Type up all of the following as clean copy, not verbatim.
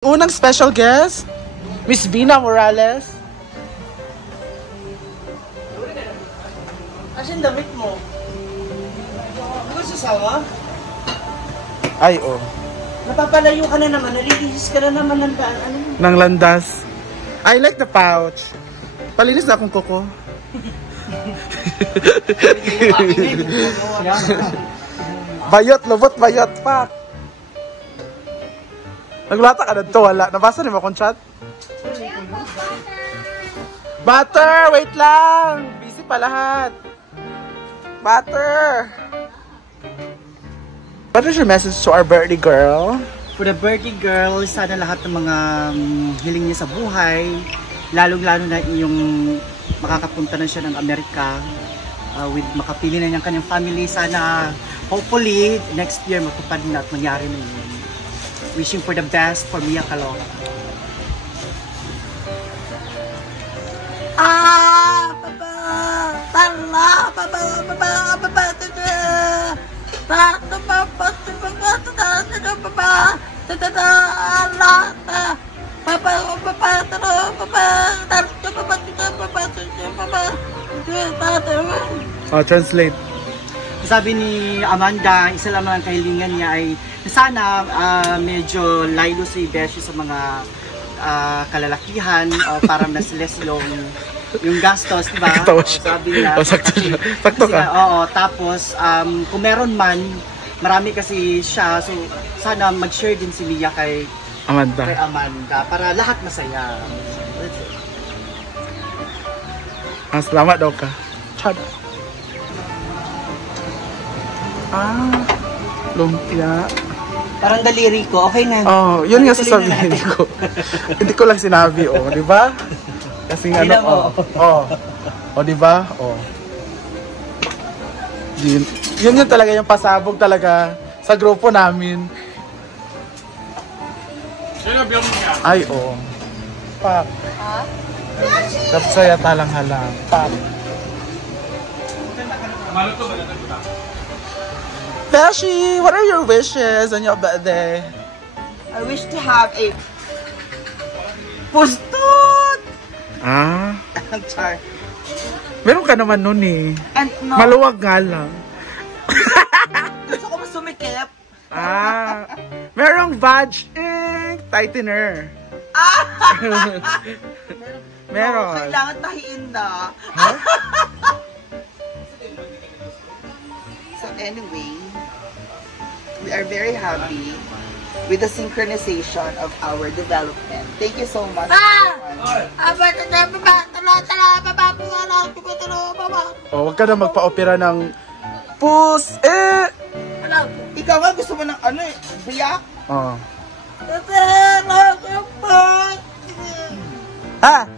Unang special guest, Miss Bina Morales. Asan damit mo? Ano sa sawa? Ay, oh. Napapalayo ka na naman, nalilihis ka na naman ng daan. Ano mo? Nang landas. I like the pouch. Palinis na akong kuko. Bayot, lubot, bayot, pak. Naglata ka na to, wala. Nabasa niyo ba akong chat? Butter! Wait lang! Busy pa lahat. Butter! What is your message to our birthday girl? For the birthday girl, sana lahat ng mga hiling niya sa buhay, lalong-lalo na yung makakapunta na siya ng Amerika, with makapili na niyang kanyang family, sana hopefully next year matupad na at mangyari na yun. Wishing for the best for Mia Calora. Papa! Tala! Papa! Papa! Papa! Translate. Sabi ni Amanda, isa lang ang kahilingan niya ay sana medyo layo si Beshi sa mga kalalakihan para mas less yung gastos, diba? Sabi niya. Sakto ka. Oo, tapos kung meron man, marami kasi siya, so sana mag-share din si Mia kay Amanda para lahat masaya. Salamat daw ka. Chad. Lumpia. Parang daliri ko, okay na. Oh, yun nga sasabihin ko. Hindi ko lang sinabi, di ba? Kasi ano, di ba? Yun talaga yung pasabog talaga sa grupo namin. Ay, Pak. Dapat saya talang halang. Pak. Beshi, what are your wishes on your birthday? I wish to have a pustot! Char. Meron ka naman nun eh. And no. Maluwag nga lang. Gusto ko masumikip. Merong Vag Ink Tightener. Meron. No, kailangan tahiin na. Huh? So anyway, we are very happy with the synchronization of our development. Thank you so much. Huwag ka na magpa-opera ng pus Ikaw nga gusto mo ng biyak? Ha?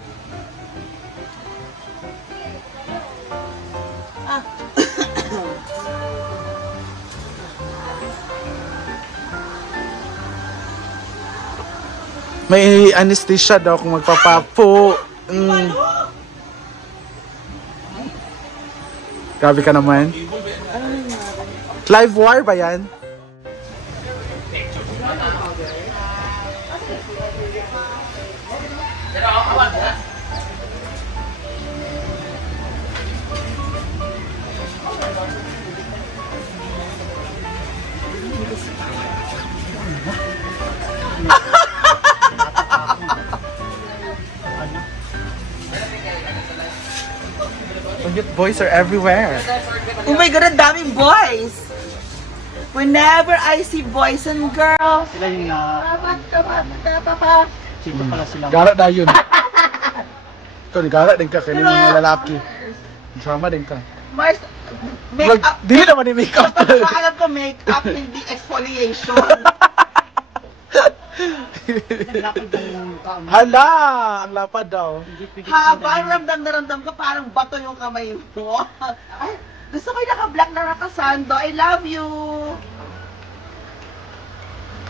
May anesthesia daw kung magpapapo. Grabe ka naman. Live wire ba yan? Boys are everywhere. Oh my God, ang daming boys! Whenever I see boys and girls, sila yung sino pala sila. Gara na yun. Ikaw, gara din ka kaya mga lalaki. Sama din ka. Mars, make-up. Dili naman yung make-up. Alam ko make-up, hindi exfoliation. Hala! Ang lapad daw. Habang ramdam na ramdam ka, parang bato yung kamay mo. Ay, gusto ko yung naka-black na nakasando. I love you!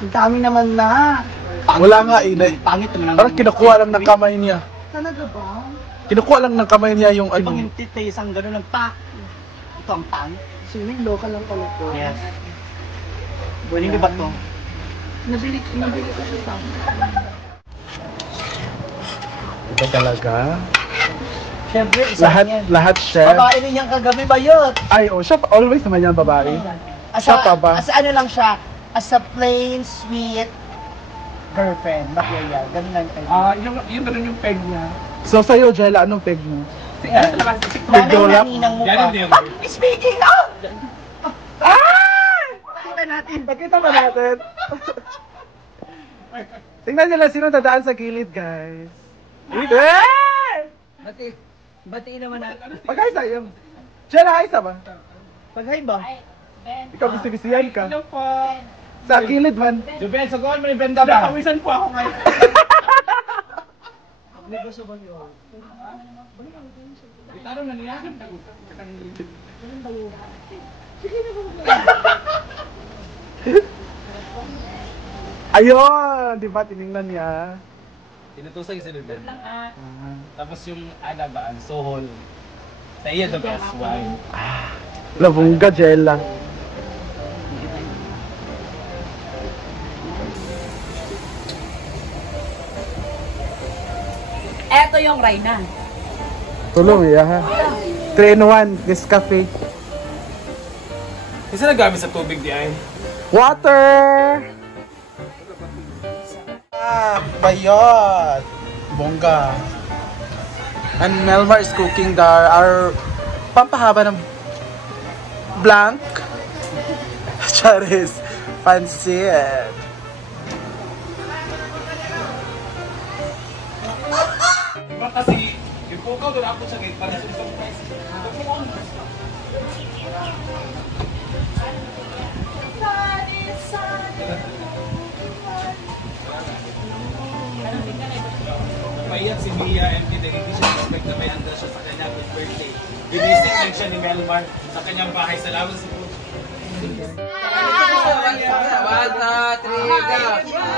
Ang dami naman na. Wala nga Pangit naman. Parang kinukuha lang ng kamay niya. Talaga ba? Kinukuha lang ng kamay niya yung Ibang hintit na isang gano'n ng pak. Ito ang pangit. Swimming local lang pala po. Yes. Pwede ba ito? Nabili ko siya sa Ba talaga? Siyempre, isa yan. Lahat chef. Babae rin niyang kagabi bayot. Ay, siya always naman yan babae. Siya pa ba? As ano lang siya, as a plain, sweet girlfriend, material. Ganun lang tayo. Yung ganun yung peg niya. So sa'yo, Jella, anong peg mo? Nanay naninang mo pa. Speaking of! Pakita natin. Pakita ba natin? Tingnan nila sino dadaan sa gilid, guys. Bati naman natin. Pag-hi sa'yo. Jella, hi sa ba? Pag-hi ba? Ikaw gusto-gustihan ka. Hello po. Sa gilid man. Juben, saguhan mo ni Brenda ba? Nakawisan po ako ngayon. May gusto ba yun? Itaro na niya. Ayun! Di ba? Tinignan niya. Tinutusay si Juben. Tapos yung alabaan, sohol. Sa iya the best wine. Labungga, Jella. Eto yung Rayna. Tulong, iya ha. 3-in-1, Nescafe. Isa nagamit sa tubig di ay. Water! Bayot! Bongga. And Melmar is cooking our pampahaba ng blank. Charis. Pansit. Diba kasi, yung pukaw doon ako sa gate, para sa isang price. Paiyak si Mia and hindi siya expect na may handa siya sa kanya with birthday. Binising lang siya ni Melmar sa kanyang bahay. Salamat sa po.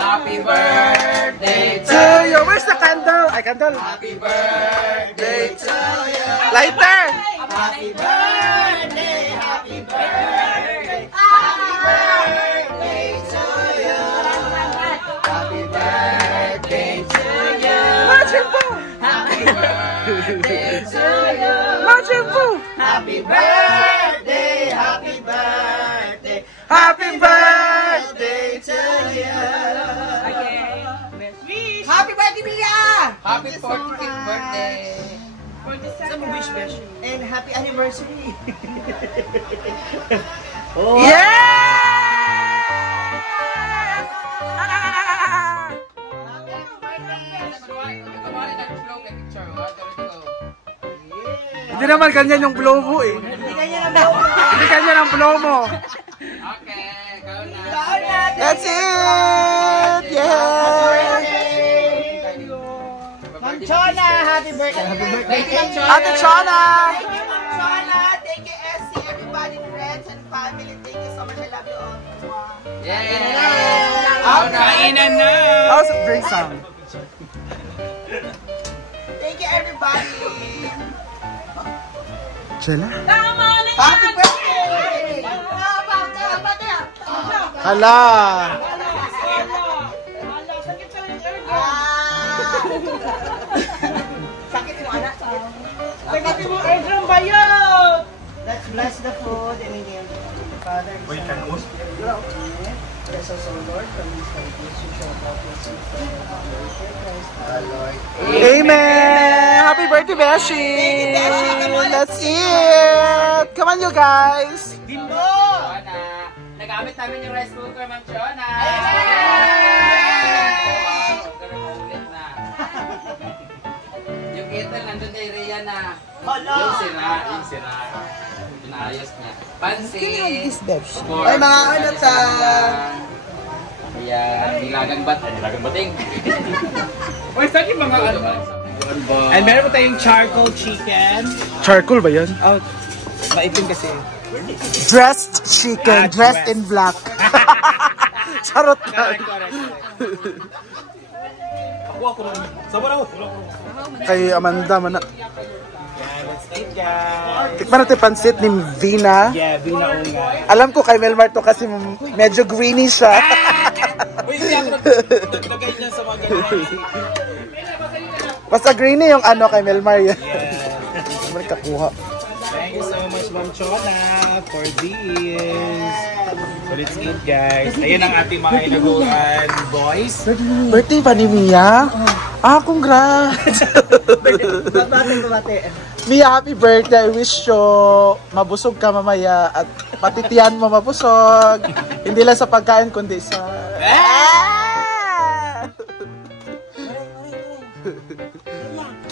Happy birthday To you! Where's the candle? Ay, candle! Happy birthday to you. Lighter! Happy birthday, happy birthday, happy birthday to you. Happy birthday to you. Magic po! Happy birthday to you. Magic po! Happy birthday, happy birthday, Happy birthday to you. Happy birthday, Mia! Happy 45th birthday. Sa mo wish, besh. And happy anniversary. Hindi naman ganyan yung blow mo eh. Hindi ganyan ang blow mo. Okay, go na. That's it! Yeah! Ma'am Chona, happy birthday. Happy birthday. Ate Chona! Thank you, Ma'am Chona. Thank you, SC, everybody, friends and family. Thank you so much. I love you all. Yeah! Kainan na! How's it drink sound? Thank you, everybody. Jella? Happy birthday! Hala! Sakit mo, anak. Sakit mo, Edron bayot! Let's bless the food in the name of the Father, Uy, kanus. Bless us, O Lord, from this place you shall help us in Lord. Amen! Happy birthday, Beshi! Beshi. Come on, Let's eat! Come on, you guys! Chona. Nagamit namin yung rice cooker, Ma'am Chona. Ulit na. Yung kettle, nandun kay Rhea na. Yung sira. Pinaayos niya. Pansit. Ay, mga ano ta? Ayan, nilagang bating. Uy, saan yung mga ano? And meron pa tayong charcoal chicken. Charcoal ba yan? Oh, maitim kasi. Dressed chicken, dressed in black. Charot na. Correct. Ako rin. Sabar ako. Kay Amanda, mana. Yan, let's eat guys. Tikman natin pansit ni Vina. Yeah, Vina Unga. Alam ko kay Melmar to kasi medyo greeny siya. Uy, hindi ako naglagay niya sa mga ganyan. Mas agree na yung ano kay Melmar yan. Yeah. Melmar kakuha. Thank you so much, Ma'am Chona, for this. So let's eat, guys. Ayun ang ating mga inaguan boys. Birthday pa ni Mia? Ah, congrats! Bate. Mia, happy birthday. I wish you mabusog ka mamaya at patitiyan mo mabusog. Hindi lang sa pagkain kundi sa...